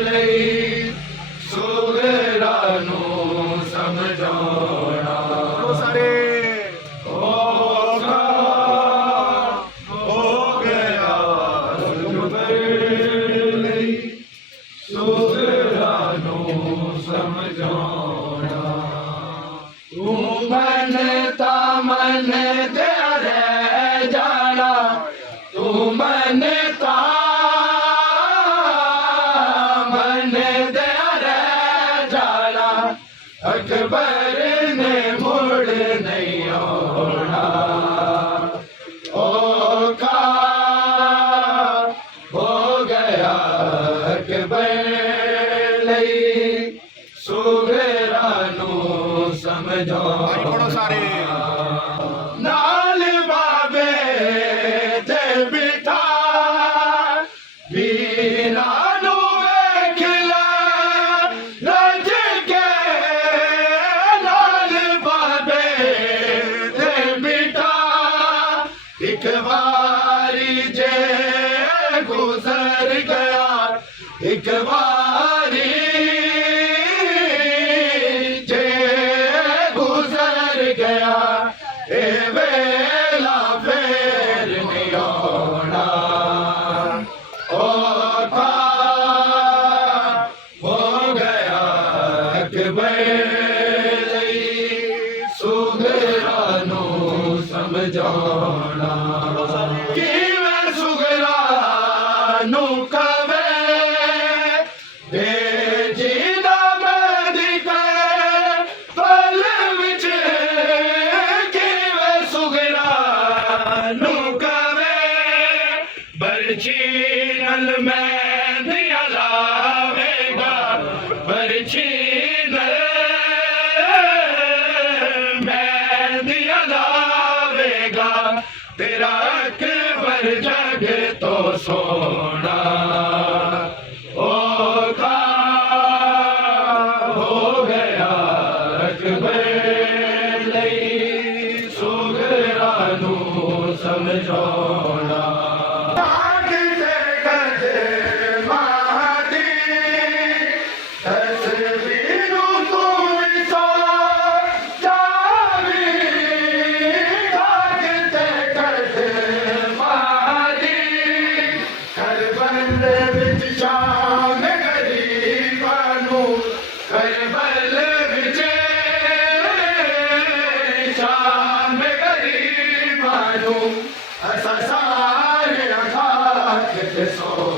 ਲਈ ਸੁਗਰਾ ਨੂੰ ਸਮਝਾਉਣਾ ਸਾਰੇ ਔਖਾ ਹੋ ਗਿਆ ਸੁਗਰੇ ਲਈ ਸੁਗਰਾ ਨੂੰ ਸਮਝਾਉਣਾ ਤੂੰ ਮਨ ਤਾਂ ਮਨ ਤੇ ਰਹਿ ਜਾਣਾ ਤੂੰ ਮਨ ਤਾਂ ਅਕਬਰ ਨੇ ਮੁੜ ਨਹੀਂ ਆਉਣਾ ਔਖਾ ਹੋ ਗਿਆ ਅਕਬਰ ਲਈ ਸੁਗਰਾ ਨੂੰ ਸਮਝਾਉਣਾ ਸਾਰੇ ਨਾਲ ਬਾਬੇ ਤੇ ਬਿਠਾ ਵੀਰਾਂ ਇੱਕ ਵਾਰੀ ਜੇ ਗੁਜ਼ਰ ਗਿਆ ਇੱਕ ਵਾਰੀ ਜੇ ਗੁਜ਼ਰ ਗਿਆ ਇਹ ਵੇਲਾ ਫੇਰ ਨਹੀਂ ਆਉਣਾ ਔਖਾ ਹੋ ਗਿਆ ਅਕਬਰ ਲਈ ਸੁਗਰਾ ਨੂੰ ਸਮਝਾਉਣਾ ਕਿਵੇਂ ਸੁਗਰਾ ਨੂੰ ਕਵੇ ਦੇ ਜੀਦਾ ਮਦੀ ਕੇ ਪਲ ਵਿੱਚ ਕਿਵੇਂ ਸੁਗਰਾ ਨੂੰ ਕਵੇ ਬਰਛੀ ਨਾਲ ਮਹਿੰਦੀਆਂ ਲਾਵੇਗਾ ਬਰਛੀ ਨਾਲ ਮਹਿੰਦੀਆਂ ਲਾਵੇਗਾ ਤੇਰਾ ਅਕਬਰ ਜਗ ਤੋਂ ਸੋਹਣਾ ਔਖਾ ਹੋ ਗਿਆ ਅਕਬਰ ਲਈ ਸੁਗਰਾ ਨੂੰ ਸਮਝਾਉਣਾ ਸ਼ਾਮ ਗਰੀਬਾਂ ਨੂੰ ਕਰਬਲ ਵਿੱਚ ਸ਼ਾਮ ਗਰੀਬਾਂ ਨੂੰ ਅਸਾਂ ਸਾਰੇ ਖਾਕ ਤੇ ਸੋ